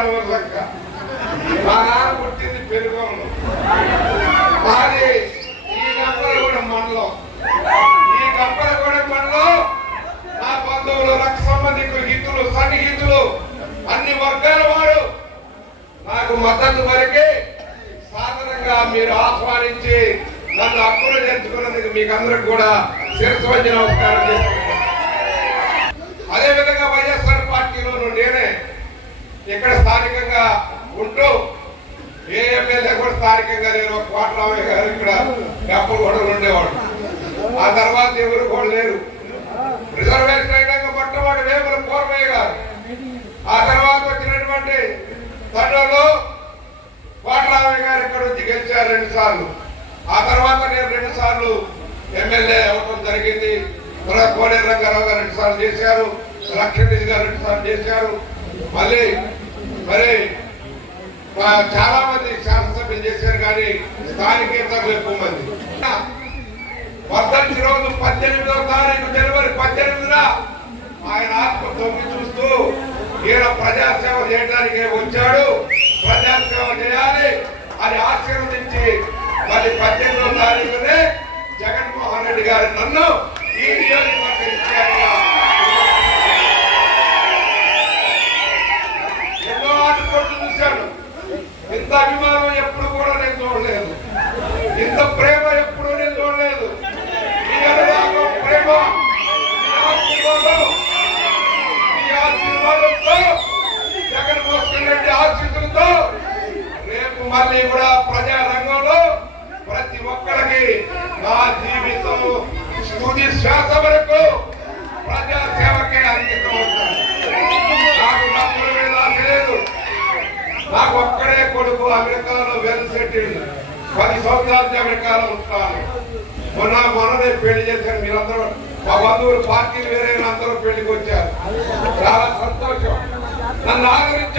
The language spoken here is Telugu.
అనువర్లక్క. మా నాన్న పుట్టింది పెరుగంలో. మాది ఈ గంపలగూడెం మండలం. ఈ గంపలగూడెం మండలం నా బంధువులు, రక్త సంబంధికులు, హితులు, సన్నిహితులు, అన్ని వర్గాల వారు నాకు మద్దతు వరకే సాధారణంగా మీరు ఆహ్వానించి నన్ను హక్కులు చేర్చుకున్నందుకు మీకు అందరికి కూడా శిరస్సు వంచి నమస్కారం చేస్తున్నాను. అదేవిధంగా వైఎస్ఆర్ పార్టీలోనూ నేనే ఇక్కడ స్థానికంగా ఉంటూ ఏ ఎమ్మెల్యే కూడా స్థానికంగా నేను కోటరామయ్య గారు ఇక్కడ గంపలగూడెంలో ఉండేవాడు. ఆ తర్వాత ఎవరు కూడా లేరు. రిజర్వేషన్ అయినాక మొట్టమొదటి వేముల పూర్వయ్య గారు, ఆ తర్వాత వచ్చినటువంటి తండ్రులు కోటరామయ్య గారు ఇక్కడ వచ్చి గెలిచారు 2 సార్లు. ఆ తర్వాత నేను 2 సార్లు ఎమ్మెల్యే అవ్వడం జరిగింది. కోనేరు రంగారావు గారు 2 సార్లు చేశారు, లక్ష్మీనిధి గారు 2 సార్లు చేశారు. మళ్ళీ మరి చాలా మంది శాసనసభ్యులు చేశారు, కానీ స్థానికేతరులు ఎక్కువ మంది. వర్ధంతి రోజు 18వ తారీఖు జనవరి 18న ఆయన ఆత్మ తొంగి చూస్తూ ఈయన ప్రజాసేవ చేయడానికి వచ్చాడు, ప్రజాసేవ చేయాలి అని ఆశీర్వదించి మరి 18వ తారీఖునే జగన్మోహన్ రెడ్డి గారు నన్ను ఈ నియోజకవర్గం ఇచ్చారు. ఎన్నో ఆటలు చూశాను. ఇంత అభిమానం ఎప్పుడు కూడా నేను చూడలేదు, ఇంత ప్రేమ ఎప్పుడు నేను చూడలేదు. ఈ అనురాగం, ప్రేమ, ఈ ఆశీర్వాదంతో, జగన్మోహన్ రెడ్డి ఆశీస్సులతో రేపు మళ్ళీ కూడా ప్రజా రంగంలో ప్రతి ఒక్కరికి నా జీవితం తుది శ్వాస వరకు ప్రజా సేవకే అంకితం అవుతాను. నాకు డబ్బుల మీద ఆశ లేదు. నాకు ఒక్కడే కొడుకు, అమెరికాలో వెల్ సెటిల్డ్, 10 సంవత్సరాల అమెరికాలో ఉంటాను. మొన్ననే పెళ్లి చేశాను. మీరందరూ మా బంధువులు పార్టీలు వేరే అందరూ పెళ్లికి వచ్చారు. చాలా సంతోషం. నన్ను ఆదరించి